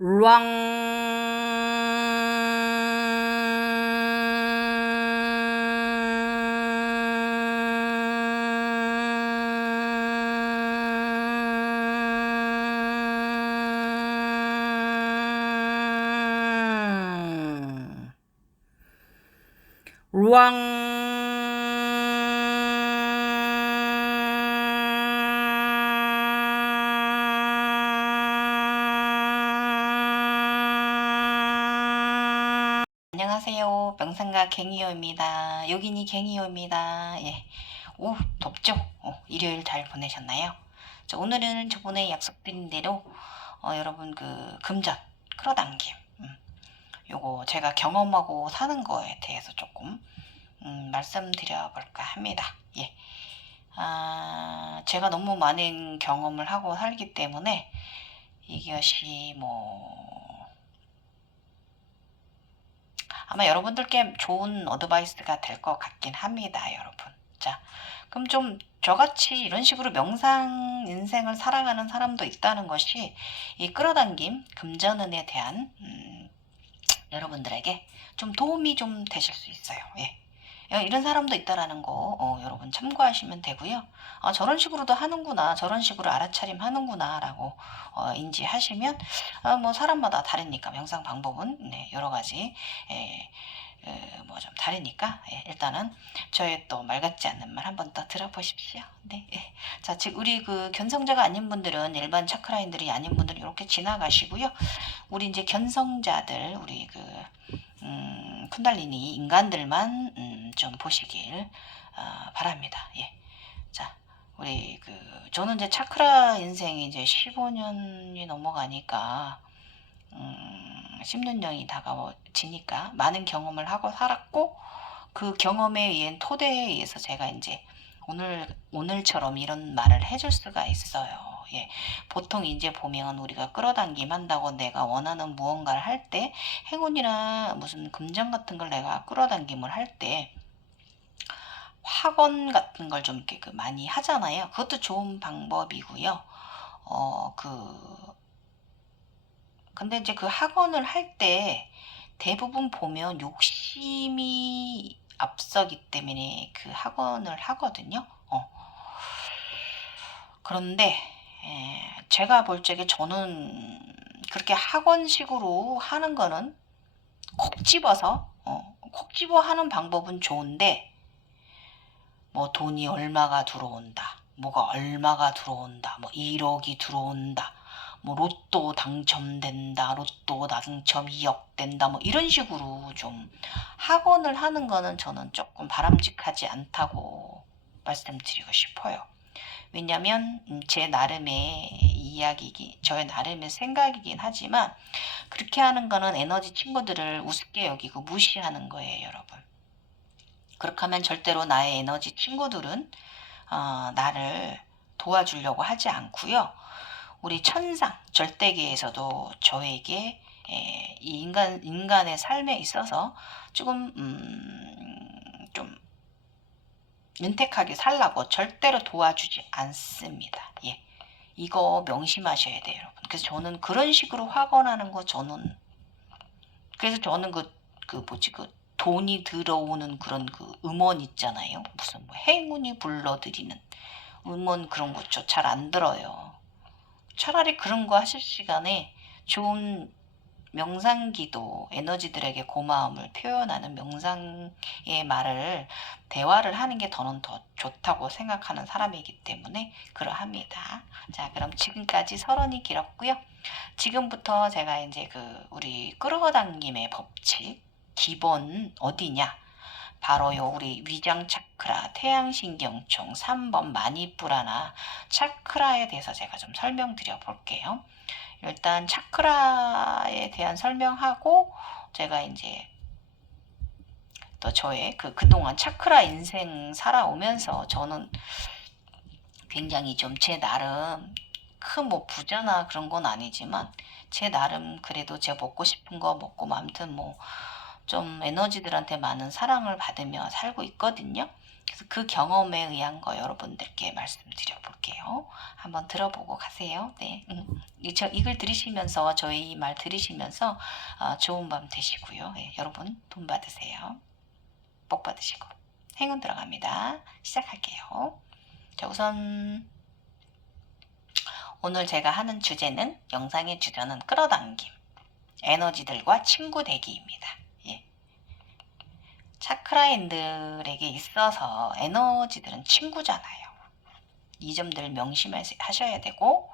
랑 루앙 안녕하세요. 명상가 갱이요입니다. 요기니 갱이요입니다. 예. 오, 덥죠? 일요일 잘 보내셨나요? 자, 오늘은 저번에 약속드린 대로 여러분 그 금전 끌어당김 요거 제가 경험하고 사는 거에 대해서 조금 말씀드려 볼까 합니다. 예. 제가 너무 많은 경험을 하고 살기 때문에 이것이 아마 여러분들께 좋은 어드바이스가 될 것 같긴 합니다, 여러분. 자, 그럼 좀 저같이 이런 식으로 명상 인생을 살아가는 사람도 있다는 것이 이 끌어당김 금전운에 대한 여러분들에게 좀 도움이 좀 되실 수 있어요. 예. 이런 사람도 있다라는 거 여러분 참고하시면 되고요. 저런 식으로도 하는구나, 저런 식으로 알아차림 하는구나라고 인지하시면 뭐 사람마다 다르니까 명상 방법은 네, 여러 가지 뭐 좀 다르니까 일단은 저의 또 말 같지 않는 말 한번 더 들어보십시오. 네. 예. 자, 즉 우리 그 견성자가 아닌 분들은 일반 차크라인들이 아닌 분들은 이렇게 지나가시고요. 우리 이제 견성자들 우리 그 쿤달리니 인간들만 좀 보시길 바랍니다. 예. 자, 우리 그 저는 이제 차크라 인생이 이제 15년이 넘어가니까 10년이 다가지니까 많은 경험을 하고 살았고 그 경험에 의한 토대에 의해서 제가 이제 오늘처럼 이런 말을 해줄 수가 있어요. 예. 보통 이제 보면 우리가 끌어당김 한다고 내가 원하는 무언가를 할 때 행운이나 무슨 금전 같은 걸 내가 끌어당김을 할 때 학원 같은 걸 좀 이렇게 많이 하잖아요. 그것도 좋은 방법이고요. 근데 이제 그 학원을 할 때 대부분 보면 욕심이 앞서기 때문에 그 학원을 하거든요. 그런데 제가 볼 적에 저는 그렇게 학원식으로 하는 거는 콕 집어 하는 방법은 좋은데 뭐 돈이 얼마가 들어온다, 뭐가 얼마가 들어온다, 뭐 1억이 들어온다, 뭐 로또 당첨된다, 로또 당첨 2억 된다, 뭐 이런 식으로 좀 학원을 하는 거는 저는 조금 바람직하지 않다고 말씀드리고 싶어요. 왜냐면 제 나름의 이야기기, 저의 나름의 생각이긴 하지만 그렇게 하는 거는 에너지 친구들을 우습게 여기고 무시하는 거예요, 여러분. 그렇게 하면 절대로 나의 에너지 친구들은 나를 도와주려고 하지 않고요. 우리 천상 절대계에서도 저에게 이 인간의 삶에 있어서 조금 좀 윤택하게 살라고 절대로 도와주지 않습니다. 예. 이거 명심하셔야 돼요, 여러분. 그래서 저는 그런 식으로 확언하는 거 그래서 저는 그 돈이 들어오는 그런 그 음원 있잖아요. 무슨 뭐 행운이 불러들이는 음원 그런 거 저 잘 안 들어요. 차라리 그런 거 하실 시간에 좋은 명상기도 에너지들에게 고마움을 표현하는 명상의 대화를 하는 게 저는 더 좋다고 생각하는 사람이기 때문에 그러합니다. 자, 그럼 지금까지 서론이 길었고요. 지금부터 제가 이제 우리 끌어당김의 법칙 기본 어디냐? 바로요, 우리 위장 차크라, 태양신경총, 3번 마니푸라나 차크라에 대해서 제가 좀 설명드려 볼게요. 일단 차크라에 대한 설명하고 제가 이제 또 저의 그동안 차크라 인생 살아오면서 저는 굉장히 좀 제 나름 큰 뭐 부자나 그런 건 아니지만 제 나름 그래도 제가 먹고 싶은 거 먹고 뭐 아무튼 뭐 좀 에너지들한테 많은 사랑을 받으며 살고 있거든요. 그래서 그 경험에 의한 거 여러분들께 말씀드려 볼게요. 한번 들어보고 가세요. 네. 이 글 들으시면서 저희 이 말 들으시면서 좋은 밤 되시고요. 네, 여러분 돈 받으세요. 복 받으시고 행운 들어갑니다. 시작할게요. 자, 우선 오늘 제가 하는 주제는 영상의 주제는 끌어당김, 에너지들과 친구 되기입니다. 예. 차크라인들에게 있어서 에너지들은 친구잖아요. 이 점들 명심하셔야 되고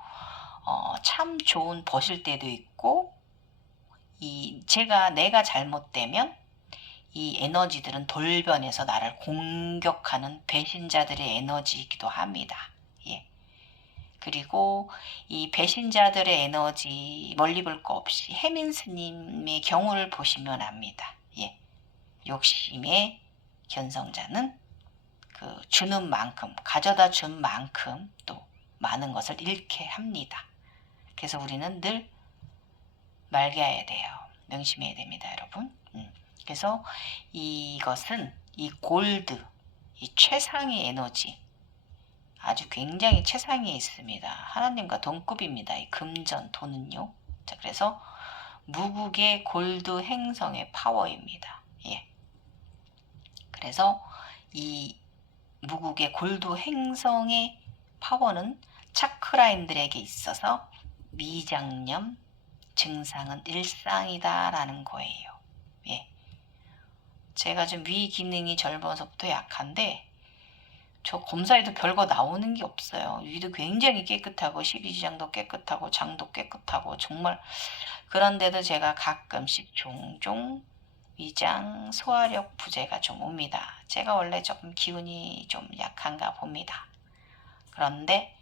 참 좋은 버실 때도 있고 내가 잘못되면 이 에너지들은 돌변해서 나를 공격하는 배신자들의 에너지이기도 합니다. 예. 그리고 이 배신자들의 에너지 멀리 볼 거 없이 혜민 스님의 경우를 보시면 압니다. 예. 욕심의 견성자는 그 주는 만큼 가져다 준 만큼 또 많은 것을 잃게 합니다. 그래서 우리는 늘 맑아야 돼요. 명심해야 됩니다, 여러분. 그래서 이것은 이 골드, 이 최상의 에너지, 아주 굉장히 최상위에 있습니다. 하나님과 동급입니다. 이 금전, 돈은요. 자, 그래서 무국의 골드 행성의 파워입니다. 예. 그래서 이 무국의 골드 행성의 파워는 차크라인들에게 있어서 미장염 증상은 일상이다라는 거예요. 예. 제가 좀 위 기능이 젊어서부터 약한데 저 검사에도 별거 나오는 게 없어요. 위도 굉장히 깨끗하고 십이지장도 깨끗하고 장도 깨끗하고 정말 그런데도 제가 가끔씩 종종 위장 소화력 부재가 좀 옵니다. 제가 원래 조금 기운이 좀 약한가 봅니다. 그런데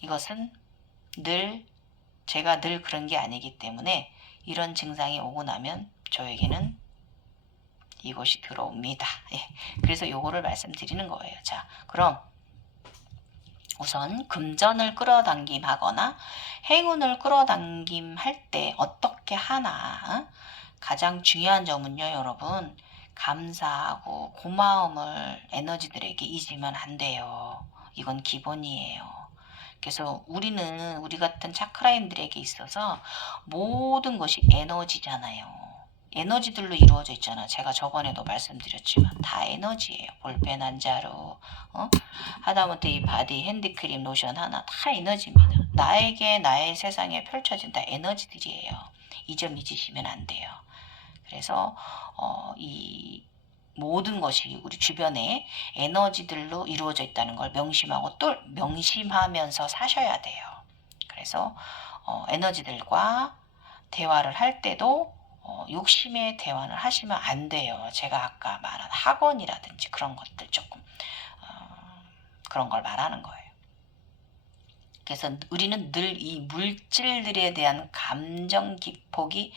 이것은 제가 늘 그런 게 아니기 때문에 이런 증상이 오고 나면 저에게는 이것이 들어옵니다. 예. 그래서 요거를 말씀드리는 거예요. 자, 그럼 우선 금전을 끌어당김하거나 행운을 끌어당김할 때 어떻게 하나 가장 중요한 점은요, 여러분 감사하고 고마움을 에너지들에게 잊으면 안 돼요. 이건 기본이에요. 그래서 우리 같은 차크라인들에게 있어서 모든 것이 에너지잖아요. 에너지들로 이루어져 있잖아. 제가 저번에도 말씀드렸지만 다 에너지예요. 볼펜 한 자루, 하다못해 이 바디 핸드크림 로션 하나 다 에너지입니다. 나에게 나의 세상에 펼쳐진 다 에너지들이에요. 이 점 잊으시면 안 돼요. 그래서 이 모든 것이 우리 주변에 에너지들로 이루어져 있다는 걸 명심하고 또 명심하면서 사셔야 돼요. 그래서 에너지들과 대화를 할 때도 욕심의 대화를 하시면 안 돼요. 제가 아까 말한 학원이라든지 그런 것들 조금 그런 걸 말하는 거예요. 그래서 우리는 늘 이 물질들에 대한 감정 기폭이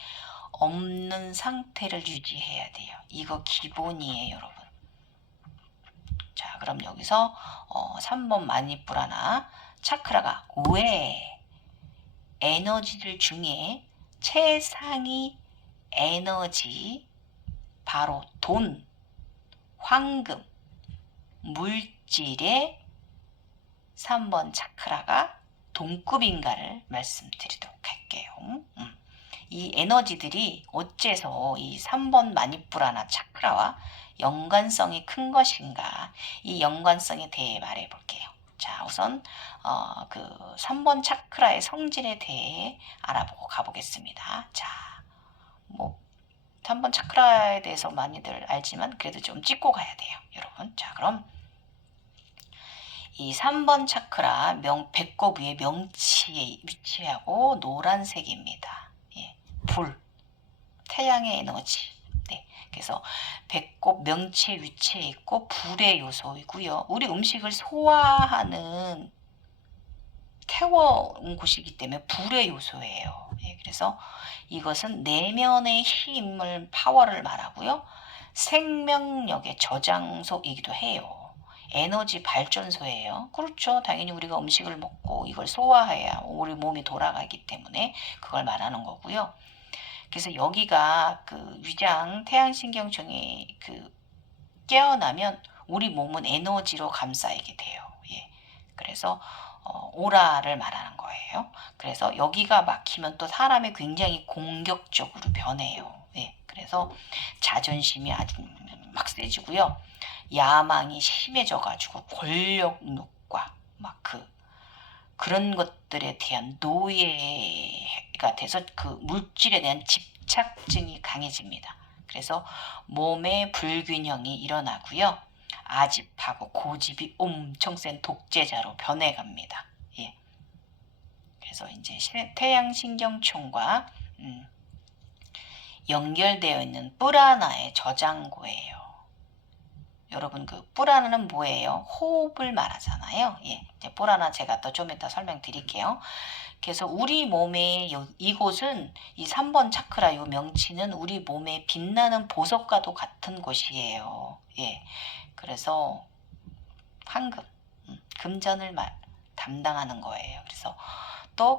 없는 상태를 유지해야 돼요. 이거 기본이에요, 여러분. 자, 그럼 여기서 3번 마니뿌라나 차크라가 왜 에너지들 중에 최상위 에너지 바로 돈, 황금, 물질의 3번 차크라가 동급인가를 말씀드리도록 할게요. 이 에너지들이 어째서 이 3번 마니뿌라나 차크라와 연관성이 큰 것인가, 이 연관성에 대해 말해 볼게요. 자, 우선 그 3번 차크라의 성질에 대해 알아보고 가보겠습니다. 자, 3번 차크라에 대해서 많이들 알지만 그래도 좀 짚고 가야 돼요, 여러분. 자, 그럼 이 3번 차크라 배꼽 위에 명치에 위치하고 노란색입니다. 예, 불, 태양의 에너지. 네, 그래서 배꼽 명치에 위치해 있고 불의 요소이고요. 우리 음식을 소화하는 태워온 곳이기 때문에 불의 요소예요. 예, 그래서 이것은 내면의 힘을 파워를 말하고요. 생명력의 저장소이기도 해요. 에너지 발전소예요. 그렇죠. 당연히 우리가 음식을 먹고 이걸 소화해야 우리 몸이 돌아가기 때문에 그걸 말하는 거고요. 그래서 여기가 그 위장 태양신경청이 그 깨어나면 우리 몸은 에너지로 감싸이게 돼요. 예. 그래서 오라를 말하는 거예요. 그래서 여기가 막히면 또 사람이 굉장히 공격적으로 변해요. 예. 그래서 자존심이 아주 막 세지고요. 야망이 심해져가지고 권력욕과 막 그런 것들에 대한 노예가 돼서 그 물질에 대한 집착증이 강해집니다. 그래서 몸의 불균형이 일어나고요. 아집하고 고집이 엄청 센 독재자로 변해갑니다. 예. 그래서 이제 태양신경총과 연결되어 있는 뿔하나의 저장고예요. 여러분 그 뿔하나는 뭐예요? 호흡을 말하잖아요. 예, 이제 뿔하나 제가 또 좀 이따 설명드릴게요. 그래서 우리 몸의 이곳은 이 3번 차크라 요 명치는 우리 몸의 빛나는 보석과도 같은 곳이에요. 예, 그래서 황금, 금전을 담당하는 거예요. 그래서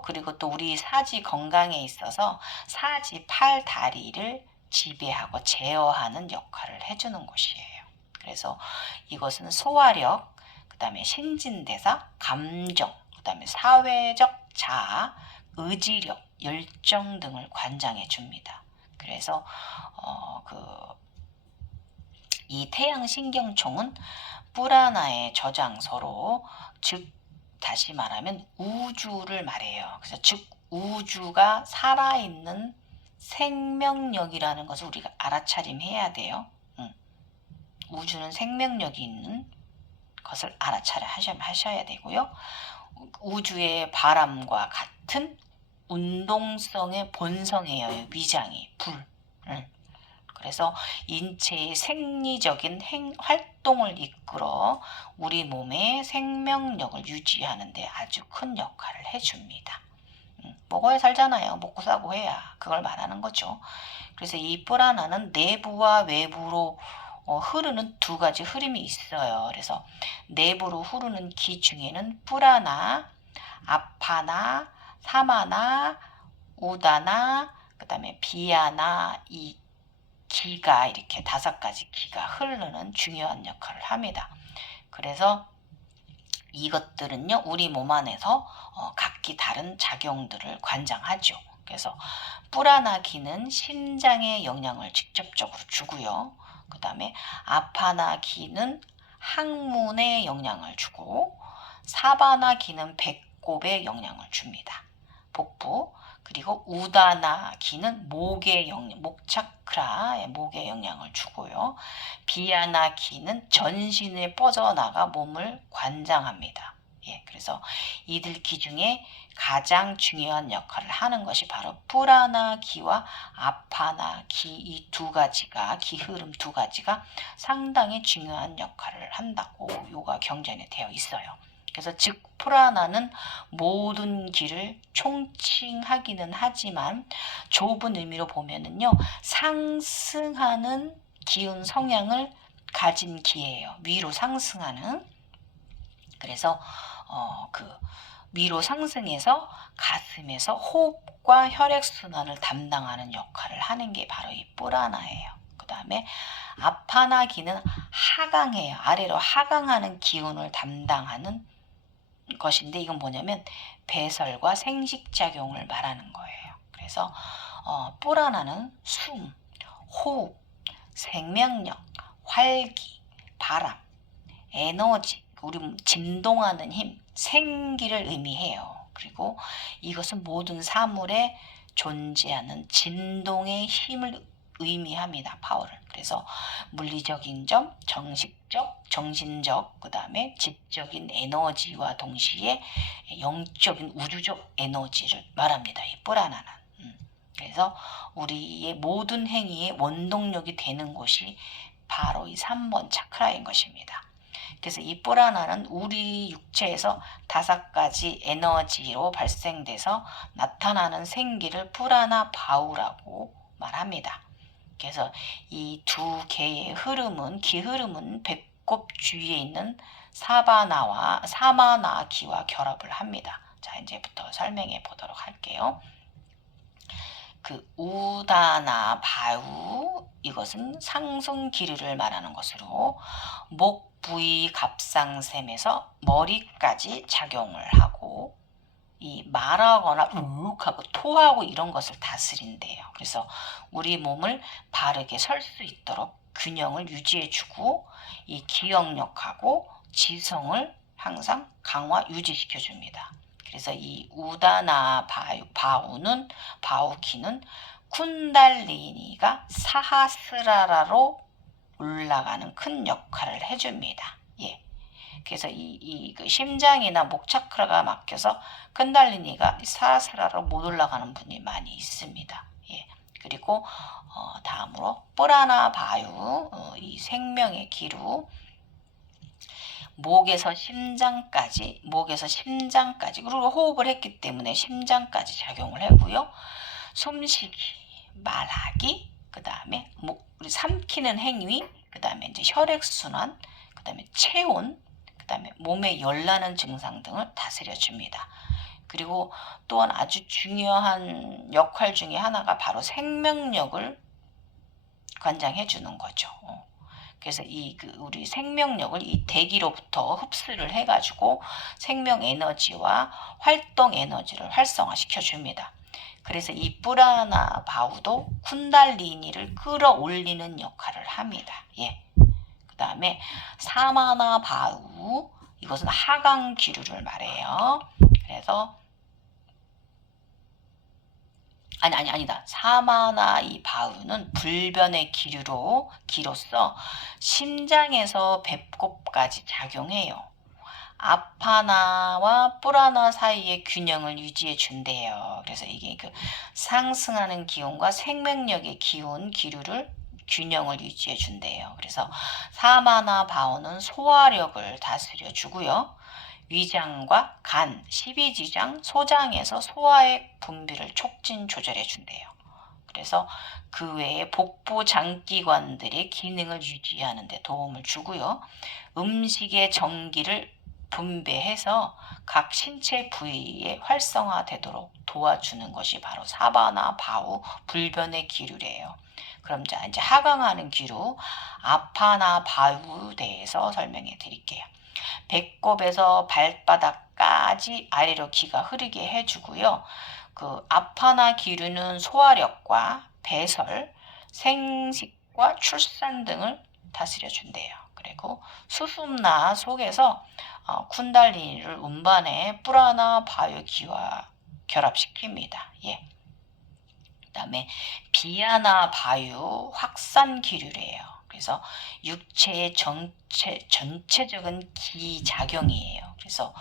그리고 또 우리 사지 건강에 있어서 사지 팔 다리를 지배하고 제어하는 역할을 해주는 곳이에요. 그래서 이것은 소화력, 그 다음에 신진대사, 감정, 그 다음에 사회적 자아, 의지력, 열정 등을 관장해 줍니다. 그래서 이 태양신경총은 뿔하나의 저장소로, 즉 다시 말하면 우주를 말해요. 그래서 즉 우주가 살아있는 생명력이라는 것을 우리가 알아차림해야 돼요. 우주는 생명력이 있는 것을 하셔야 되고요. 우주의 바람과 같은 운동성의 본성이에요. 위장이 불. 그래서 인체의 생리적인 활동을 이끌어 우리 몸의 생명력을 유지하는 데 아주 큰 역할을 해줍니다. 먹어야 살잖아요. 먹고 싸고 해야. 그걸 말하는 거죠. 그래서 이 뿔하나는 내부와 외부로 흐르는 두 가지 흐름이 있어요. 그래서 내부로 흐르는 기 중에는 뿔하나, 아파나, 사마나, 우다나, 그 다음에 비아나, 이 기가 이렇게 5가지 기가 흐르는 중요한 역할을 합니다. 그래서 이것들은요 우리 몸 안에서 각기 다른 작용들을 관장하죠. 그래서 뿔하나 기는 심장에 영향을 직접적으로 주고요. 그 다음에 아파나 기는 항문에 영향을 주고, 사바나 기는 배꼽에 영향을 줍니다. 복부. 그리고 우다나 기는 목에 목 차크라에 목에 영향을 주고요. 비아나 기는 전신에 뻗어나가 몸을 관장합니다. 예, 그래서 이들 기 중에 가장 중요한 역할을 하는 것이 바로 뿔하나 기와 아파나 기, 이 두 가지가, 기 흐름 두 가지가 상당히 중요한 역할을 한다고 요가 경전에 되어 있어요. 그래서 즉 뿔하나는 모든 기를 총칭하기는 하지만 좁은 의미로 보면은요 상승하는 기운 성향을 가진 기예요. 위로 상승하는. 그래서 위로 상승해서 가슴에서 호흡과 혈액순환을 담당하는 역할을 하는 게 바로 이 뿔하나예요. 그 다음에 아파나 기는 하강해요. 아래로 하강하는 기운을 담당하는 것인데 이건 뭐냐면 배설과 생식작용을 말하는 거예요. 그래서 뿔하나는 숨, 호흡, 생명력, 활기, 바람, 에너지, 우리 진동하는 힘, 생기를 의미해요. 그리고 이것은 모든 사물에 존재하는 진동의 힘을 의미합니다. 파워를. 그래서 물리적인 점, 정식적, 정신적, 그 다음에 지적인 에너지와 동시에 영적인 우주적 에너지를 말합니다. 이 뿔하나는. 그래서 우리의 모든 행위의 원동력이 되는 곳이 바로 이 3번 차크라인 것입니다. 그래서 이 뿔하나는 우리 육체에서 5가지 에너지로 발생돼서 나타나는 생기를 뿔하나 바우라고 말합니다. 그래서 이 두 개의 흐름은, 기 흐름은 배꼽 주위에 있는 사마나 기와 결합을 합니다. 자, 이제부터 설명해 보도록 할게요. 그 우다나 바우, 이것은 상승 기류를 말하는 것으로 목 부위 갑상샘에서 머리까지 작용을 하고 이 말하거나 우욱하고 토하고 이런 것을 다스린대요. 그래서 우리 몸을 바르게 설 수 있도록 균형을 유지해주고 이 기억력하고 지성을 항상 강화 유지시켜 줍니다. 그래서 이 우다나 바우는 바우키는 쿤달리니가 사하스라라로 올라가는 큰 역할을 해줍니다. 예. 그래서 그 심장이나 목 차크라가 막혀서 끈달리니가 사하스라로 못 올라가는 분이 많이 있습니다. 예. 그리고 다음으로 뿌라나 바유, 이 생명의 기루, 목에서 심장까지 그리고 호흡을 했기 때문에 심장까지 작용을 하고요. 숨쉬기, 말하기, 그 다음에 우리 삼키는 행위, 그 다음에 이제 혈액순환, 그 다음에 체온, 그 다음에 몸에 열나는 증상 등을 다스려 줍니다. 그리고 또한 아주 중요한 역할 중에 하나가 바로 생명력을 관장해 주는 거죠. 그래서 우리 생명력을 이 대기로부터 흡수를 해가지고 생명 에너지와 활동 에너지를 활성화시켜 줍니다. 그래서 이 뿌라나 바우도 쿤달리니를 끌어올리는 역할을 합니다. 예. 그 다음에 사마나 바우, 이것은 하강 기류를 말해요. 그래서 아니다. 사마나 이 바우는 불변의 기로서 심장에서 배꼽까지 작용해요. 아파나와 뿌라나 사이의 균형을 유지해 준대요. 그래서 이게 그 상승하는 기운과 생명력의 기류를 균형을 유지해 준대요. 그래서 사마나 바오는 소화력을 다스려 주고요. 위장과 간, 십이지장, 소장에서 소화의 분비를 촉진 조절해 준대요. 그래서 그 외에 복부 장기관들의 기능을 유지하는 데 도움을 주고요. 음식의 전기를 분배해서 각 신체 부위에 활성화되도록 도와주는 것이 바로 사바나 바우 불변의 기류래요. 그럼 이제 하강하는 기류 아파나 바우에 대해서 설명해 드릴게요. 배꼽에서 발바닥까지 아래로 기가 흐르게 해주고요. 그 아파나 기류는 소화력과 배설, 생식과 출산 등을 다스려 준대요. 그리고 수숨나 속에서 쿤달리니를 운반해 뿌라나 바유 기와 결합시킵니다. 예. 그다음에 비아나 바유 확산 기류래요. 그래서 육체의 전체적인 기작용이에요. 그래서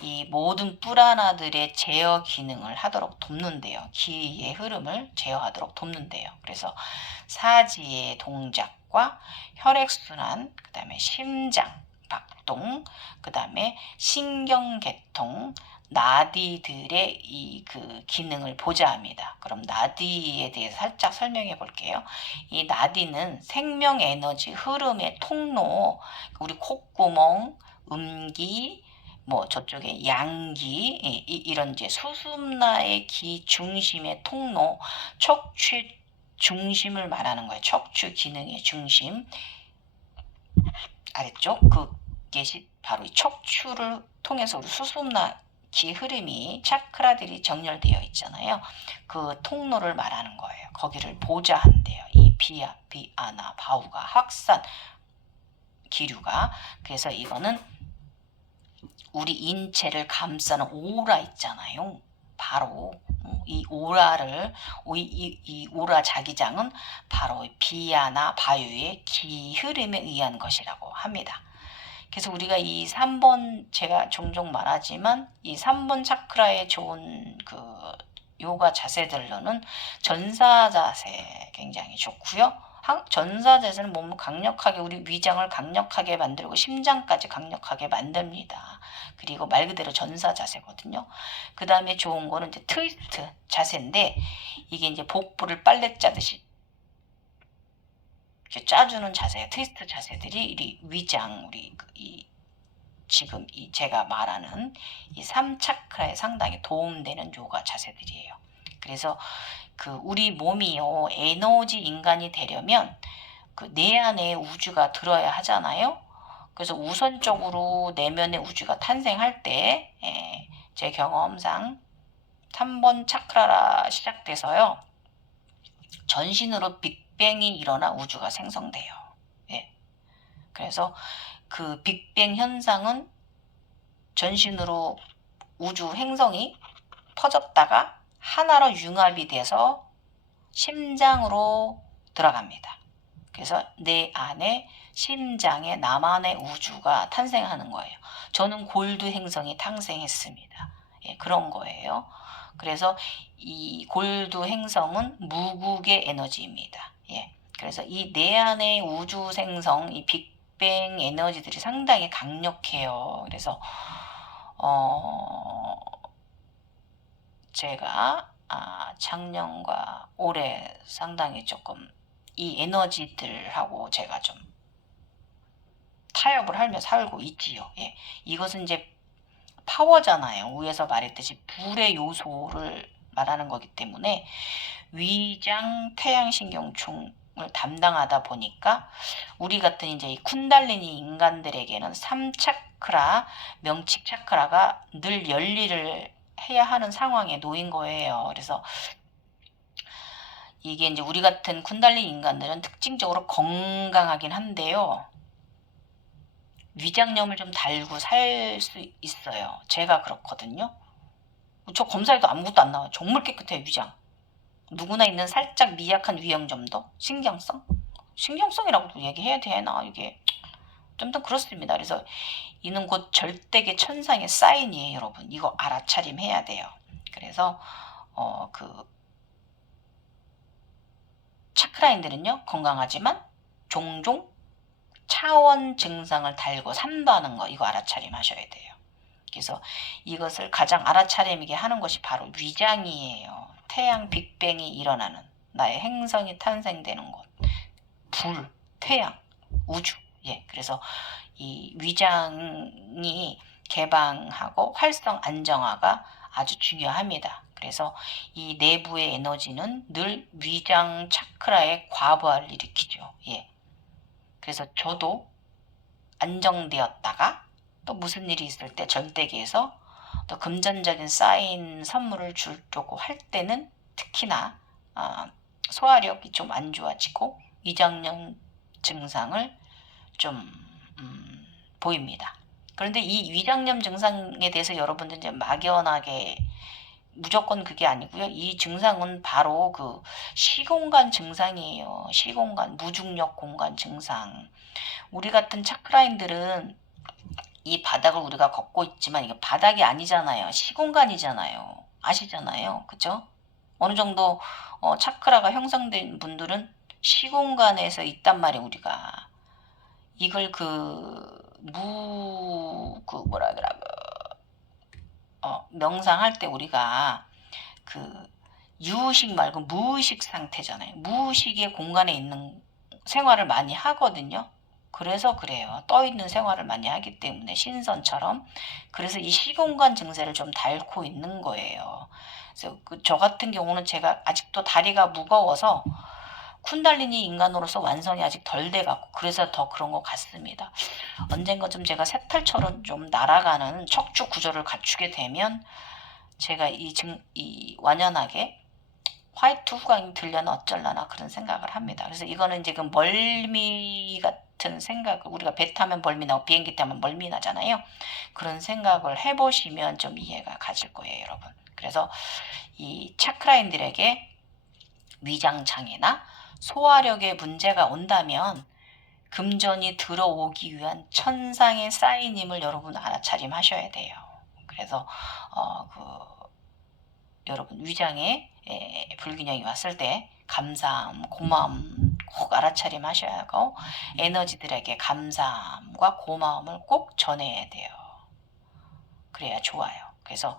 이 모든 뿌라나들의 제어 기능을 하도록 돕는데요. 기의 흐름을 제어하도록 돕는데요. 그래서 사지의 동작과 혈액순환, 그 다음에 심장, 박동, 그 다음에 신경계통, 나디들의 그 기능을 보좌합니다. 그럼 나디에 대해서 살짝 설명해 볼게요. 이 나디는 생명 에너지 흐름의 통로, 우리 콧구멍, 음기, 저쪽에 양기, 이런 이제 수숨나의 기 중심의 통로, 척추 중심을 말하는 거예요. 척추 기능의 중심. 아래쪽 그게 바로 이 척추를 통해서 우리 수숨나 기 흐름이 차크라들이 정렬되어 있잖아요. 그 통로를 말하는 거예요. 거기를 보좌한대요. 이 비아나 바우가 확산 기류가. 그래서 이거는 우리 인체를 감싸는 오라 있잖아요. 바로 이 오라를 이 오라 자기장은 바로 비아나 바유의 기 흐름에 의한 것이라고 합니다. 그래서 우리가 이 3번 제가 종종 말하지만 이 3번 차크라에 좋은 그 요가 자세들로는 전사 자세 굉장히 좋고요. 전사 자세는 몸을 강력하게 우리 위장을 강력하게 만들고 심장까지 강력하게 만듭니다. 그리고 말 그대로 전사 자세거든요. 그 다음에 좋은 거는 이제 트위스트 자세인데 이게 이제 복부를 빨래 짜듯이 짜주는 자세, 트위스트 자세들이 위장, 지금 제가 말하는 이 3차크라에 상당히 도움되는 요가 자세들이에요. 그래서 우리 몸이요, 에너지 인간이 되려면 내 안에 우주가 들어야 하잖아요. 그래서 우선적으로 내면의 우주가 탄생할 때 제 경험상 3번 차크라라 시작돼서요. 전신으로 빅뱅이 일어나 우주가 생성돼요. 예. 그래서 그 빅뱅 현상은 전신으로 우주 행성이 퍼졌다가 하나로 융합이 돼서 심장으로 들어갑니다. 그래서 내 안에 심장에 나만의 우주가 탄생하는 거예요. 저는 골드 행성이 탄생했습니다. 예, 그런 거예요. 그래서 이 골드 행성은 무국의 에너지입니다. 예, 그래서 이 내 안의 우주 생성, 이 빅뱅 에너지들이 상당히 강력해요. 그래서 제가 작년과 올해 상당히 조금 이 에너지들하고 제가 좀 타협을 하며 살고 있지요. 예. 이것은 이제 파워잖아요. 위에서 말했듯이 불의 요소를 말하는 거기 때문에 위장 태양신경충을 담당하다 보니까 우리 같은 이제 이 쿤달리니 인간들에게는 3차크라, 명칙 차크라가 늘 열일을 해야 하는 상황에 놓인 거예요. 그래서 이게 이제 우리 같은 쿤달리니 인간들은 특징적으로 건강하긴 한데요. 위장염을 좀 달고 살 수 있어요. 제가 그렇거든요. 저 검사해도 아무것도 안 나와요. 정말 깨끗해요, 위장. 누구나 있는 살짝 미약한 위험점도 신경성이라고도 얘기해야 되나 이게 좀 더 그렇습니다. 그래서 이는 곧 절대계 천상의 사인이에요, 여러분. 이거 알아차림해야 돼요. 그래서 그 차크라인들은요 건강하지만 종종 차원 증상을 달고 산다는 거 이거 알아차림하셔야 돼요. 그래서 이것을 가장 알아차림이게 하는 것이 바로 위장이에요. 태양 빅뱅이 일어나는 나의 행성이 탄생되는 곳. 불, 태양, 우주. 예, 그래서 이 위장이 개방하고 활성 안정화가 아주 중요합니다. 그래서 이 내부의 에너지는 늘 위장 차크라의 과부하를 일으키죠. 예. 그래서 저도 안정되었다가 또 무슨 일이 있을 때 절대기에서 또 금전적인 쌓인 선물을 주려고 할 때는 특히나 소화력이 좀 안 좋아지고 위장염 증상을 좀 보입니다. 그런데 이 위장염 증상에 대해서 여러분들 이제 막연하게 무조건 그게 아니고요. 이 증상은 바로 그 시공간 증상이에요. 시공간, 무중력 공간 증상. 우리 같은 차크라인들은 이 바닥을 우리가 걷고 있지만 이게 바닥이 아니잖아요. 시공간이잖아요. 아시잖아요. 그죠? 어느 정도 차크라가 형성된 분들은 시공간에서 있단 말이에요. 우리가. 이걸 뭐라 그러나 명상할 때 우리가 그 유의식 말고 무의식 상태잖아요. 무의식의 공간에 있는 생활을 많이 하거든요. 그래서 그래요. 떠있는 생활을 많이 하기 때문에 신선처럼. 그래서 이 시공간 증세를 좀 닳고 있는 거예요. 그래서 저 같은 경우는 제가 아직도 다리가 무거워서 쿤달리니 인간으로서 완성이 아직 덜 돼갖고 그래서 더 그런 것 같습니다. 언젠가 좀 제가 새털처럼 좀 날아가는 척추 구조를 갖추게 되면 제가 이 완연하게 화이트 후광이 들려나 어쩔라나 그런 생각을 합니다. 그래서 이거는 이제 그 멀미 같은 생각을 우리가 배 타면 멀미 나고 비행기 타면 멀미 나잖아요. 그런 생각을 해보시면 좀 이해가 가질 거예요, 여러분. 그래서 이 차크라인들에게 위장장애나 소화력에 문제가 온다면 금전이 들어오기 위한 천상의 사인임을 여러분 알아차림하셔야 돼요. 그래서 여러분 위장에 불균형이 왔을 때 감사함, 고마움 꼭 알아차림하셔야 하고 에너지들에게 감사함과 고마움을 꼭 전해야 돼요. 그래야 좋아요. 그래서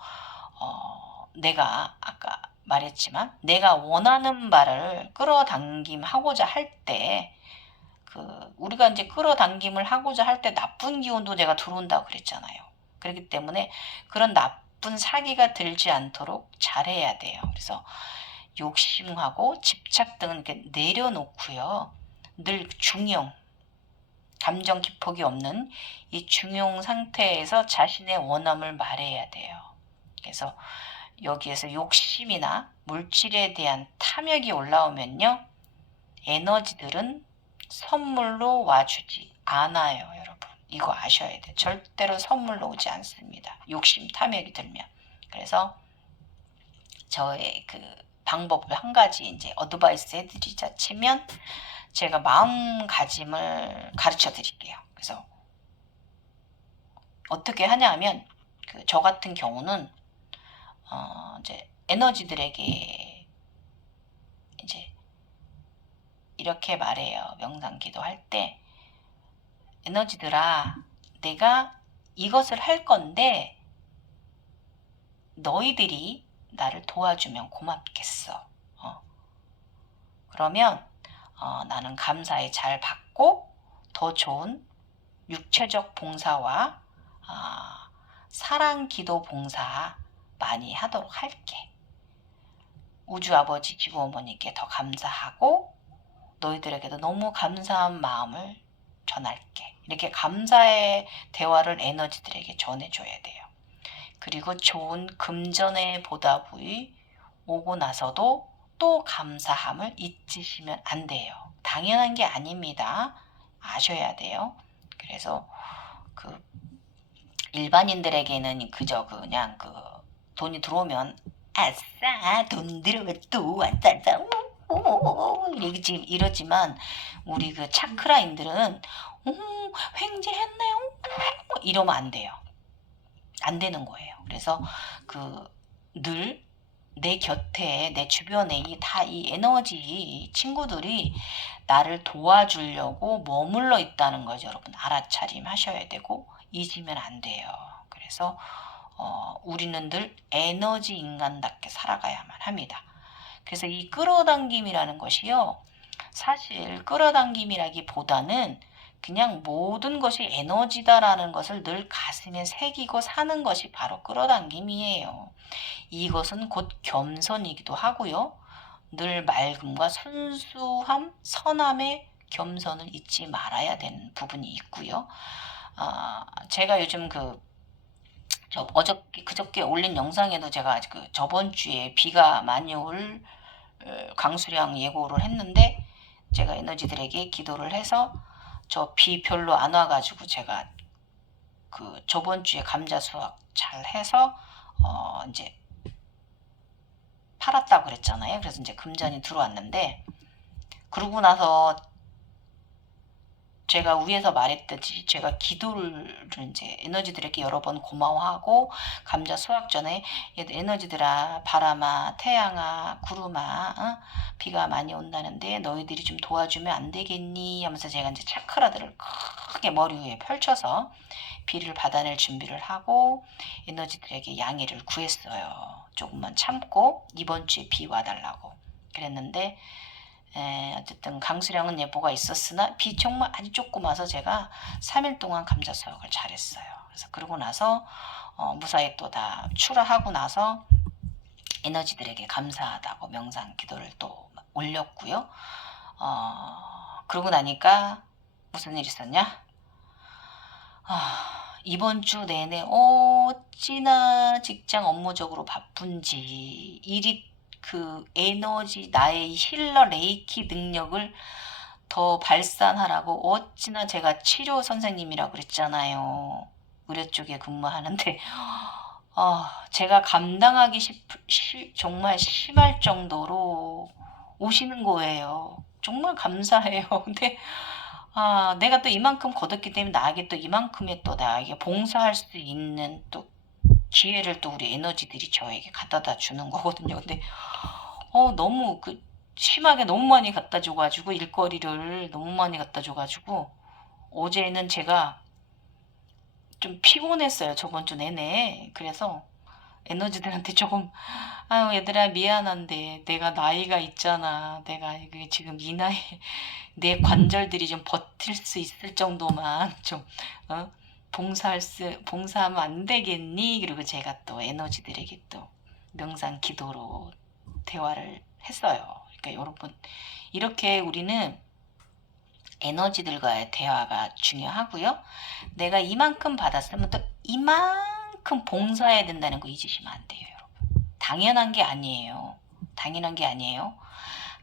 내가 아까 말했지만 내가 원하는 바를 끌어당김하고자 할 때 우리가 이제 끌어당김을 하고자 할 때 나쁜 기운도 내가 들어온다고 그랬잖아요. 그렇기 때문에 그런 나쁜 사기가 들지 않도록 잘해야 돼요. 그래서 욕심하고 집착 등은 이렇게 내려놓고요. 늘 중용, 감정 기폭이 없는 이 중용 상태에서 자신의 원함을 말해야 돼요. 그래서 여기에서 욕심이나 물질에 대한 탐욕이 올라오면요, 에너지들은 선물로 와주지 않아요, 여러분. 이거 아셔야 돼요. 절대로 선물로 오지 않습니다. 욕심, 탐욕이 들면. 그래서 저의 그 방법을 한 가지 이제 어드바이스 해드리자 치면, 제가 마음가짐을 가르쳐 드릴게요. 그래서 어떻게 하냐 하면, 저 같은 경우는 이제 에너지들에게 이제 이렇게 말해요. 명상 기도할 때, 에너지들아, 내가 이것을 할 건데 너희들이 나를 도와주면 고맙겠어. 그러면 나는 감사히 잘 받고 더 좋은 육체적 봉사와 사랑 기도 봉사 많이 하도록 할게. 우주 아버지 지구 어머니께 더 감사하고 너희들에게도 너무 감사한 마음을 전할게. 이렇게 감사의 대화를 에너지들에게 전해줘야 돼요. 그리고 좋은 금전의 보답이 오고 나서도 또 감사함을 잊으시면 안 돼요. 당연한 게 아닙니다. 아셔야 돼요. 그래서 일반인들에게는 그저 그냥 돈이 들어오면 아싸 돈 들어왔다 왔다 이러지만, 우리 차크라인들은 횡재했네요 이러면 안 돼요. 안 되는 거예요. 그래서 늘 내 곁에, 내 주변에 이 에너지 친구들이 나를 도와주려고 머물러 있다는 거죠. 여러분 알아차림 하셔야 되고 잊으면 안 돼요. 그래서 우리는 늘 에너지 인간답게 살아가야만 합니다. 그래서 이 끌어당김이라는 것이요, 사실 끌어당김이라기보다는 그냥 모든 것이 에너지다라는 것을 늘 가슴에 새기고 사는 것이 바로 끌어당김이에요. 이것은 곧 겸손이기도 하고요. 늘 맑음과 순수함, 선함의 겸손을 잊지 말아야 되는 부분이 있고요. 제가 요즘 그저께 올린 영상에도 제가 저번 주에 비가 많이 올 강수량 예고를 했는데, 제가 에너지들에게 기도를 해서 저 비 별로 안 와가지고 제가 저번 주에 감자 수확 잘 해서 이제 팔았다고 그랬잖아요. 그래서 이제 금전이 들어왔는데, 그러고 나서 제가 위에서 말했듯이 제가 기도를 이제 에너지들에게 여러 번 고마워하고, 감자 수확 전에 에너지들아, 바람아, 태양아, 구름아, 비가 많이 온다는데 너희들이 좀 도와주면 안 되겠니? 하면서 제가 이제 차크라들을 크게 머리 위에 펼쳐서 비를 받아낼 준비를 하고 에너지들에게 양해를 구했어요. 조금만 참고 이번 주에 비 와달라고 그랬는데, 어쨌든 강수량은 예보가 있었으나 비 정말 아주 조금 와서 제가 3일 동안 감자 수확을 잘했어요. 그래서 그러고 나서 무사히 또 다 출하하고 나서 에너지들에게 감사하다고 명상 기도를 또 올렸고요. 그러고 나니까 무슨 일이 있었냐? 이번 주 내내 어찌나 직장 업무적으로 바쁜지, 일이 에너지, 나의 힐러 레이키 능력을 더 발산하라고 어찌나, 제가 치료 선생님이라고 그랬잖아요. 의료 쪽에 근무하는데 제가 감당하기 정말 심할 정도로 오시는 거예요. 정말 감사해요. 근데 내가 또 이만큼 거뒀기 때문에 나에게 또 이만큼의 또 나에게 봉사할 수 있는 또 기회를 또 우리 에너지들이 저에게 갖다다 주는 거거든요. 근데 너무 심하게 너무 많이 갖다 줘가지고, 일거리를 너무 많이 갖다 줘가지고 어제는 제가 좀 피곤했어요. 저번 주 내내. 그래서 에너지들한테 조금 얘들아 미안한데 내가 나이가 있잖아. 내가 지금 이 나이에 내 관절들이 좀 버틸 수 있을 정도만 좀 봉사하면 안 되겠니? 그리고 제가 또 에너지들에게 또 명상 기도로 대화를 했어요. 그러니까 여러분, 이렇게 우리는 에너지들과의 대화가 중요하고요. 내가 이만큼 받았으면 또 이만큼 봉사해야 된다는 거 잊으시면 안 돼요, 여러분. 당연한 게 아니에요. 당연한 게 아니에요.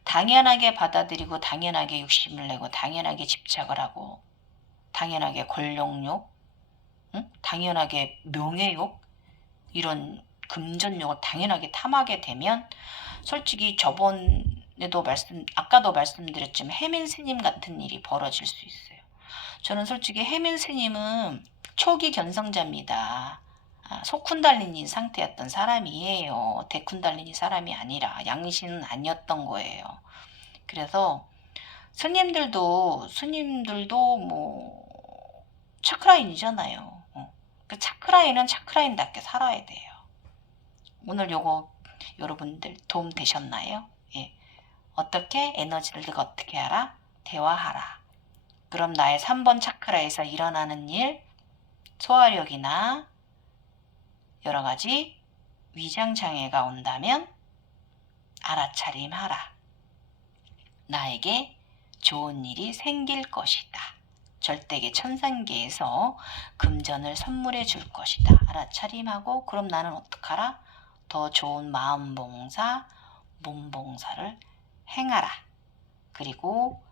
당연하게 받아들이고 당연하게 욕심을 내고 당연하게 집착을 하고 당연하게 권력욕, 응? 당연하게 명예욕, 이런 금전욕을 당연하게 탐하게 되면 솔직히 아까도 말씀드렸지만 해민 스님 같은 일이 벌어질 수 있어요. 저는 솔직히 해민 스님은 초기 견성자입니다. 소쿤달리니 상태였던 사람이에요. 대쿤달리니 사람이 아니라 양신은 아니었던 거예요. 그래서 스님들도 뭐 차크라인이잖아요. 그 차크라인은 차크라인답게 살아야 돼요. 오늘 요거 여러분들 도움 되셨나요? 예. 어떻게 에너지를 어떻게 하라? 대화하라. 그럼 나의 3번 차크라에서 일어나는 일, 소화력이나 여러 가지 위장 장애가 온다면 알아차림하라. 나에게 좋은 일이 생길 것이다. 절대계 천상계에서 금전을 선물해 줄 것이다. 알아차림하고 그럼 나는 어떡하라? 더 좋은 마음 봉사, 몸 봉사를 행하라. 그리고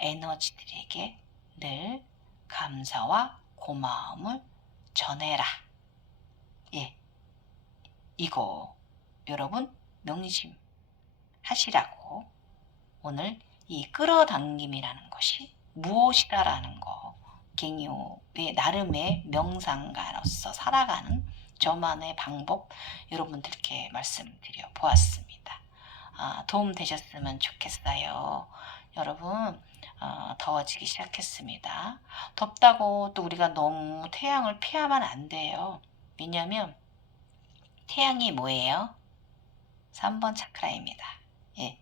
에너지들에게 늘 감사와 고마움을 전해라. 예, 이거 여러분 명심하시라고 오늘 이 끌어당김이라는 것이 무엇이다라는 거 갱이오의 나름의 명상가로서 살아가는 저만의 방법 여러분들께 말씀드려 보았습니다. 도움 되셨으면 좋겠어요. 여러분 더워지기 시작했습니다. 덥다고 또 우리가 너무 태양을 피하면 안 돼요. 왜냐하면 태양이 뭐예요? 3번 차크라입니다. 예.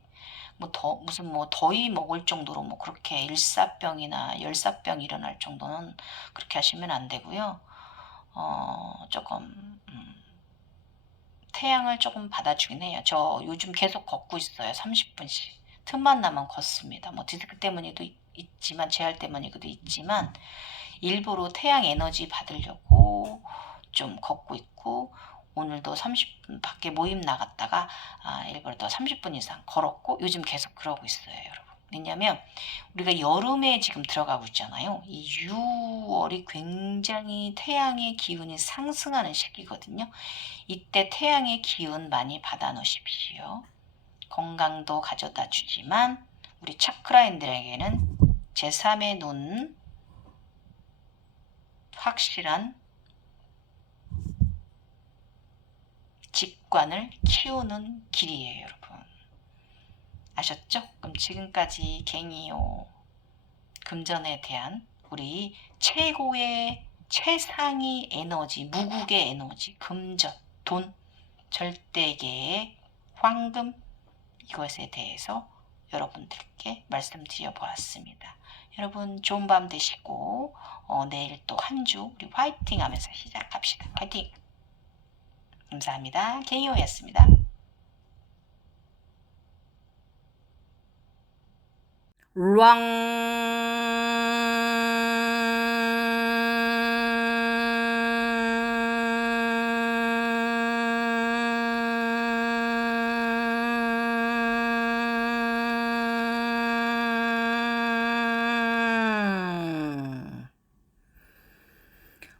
무슨 더위 먹을 정도로 그렇게 일사병이나 열사병 일어날 정도는 그렇게 하시면 안 되고요. 조금 태양을 조금 받아주긴 해요. 저 요즘 계속 걷고 있어요. 30분씩. 틈만 나면 걷습니다. 디스크 때문에도 있지만 재활 때문에도 있지만 일부러 태양 에너지 받으려고 좀 걷고 있고 오늘도 30분 밖에 모임 나갔다가 일부러 더 30분 이상 걸었고 요즘 계속 그러고 있어요, 여러분. 왜냐하면 우리가 여름에 지금 들어가고 있잖아요. 이 6월이 굉장히 태양의 기운이 상승하는 시기거든요. 이때 태양의 기운 많이 받아 놓으십시오. 건강도 가져다 주지만 우리 차크라인들에게는 제3의 눈, 확실한 직관을 키우는 길이에요, 여러분. 아셨죠? 그럼 지금까지 갱이요 금전에 대한 우리 최고의 최상위 에너지, 무국의 에너지, 금전, 돈, 절대계의 황금, 이것에 대해서 여러분들께 말씀드려 보았습니다. 여러분 좋은 밤 되시고 내일 또 한 주 우리 화이팅 하면서 시작합시다. 화이팅! 감사합니다. 갱이호였습니다. 랑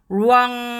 왕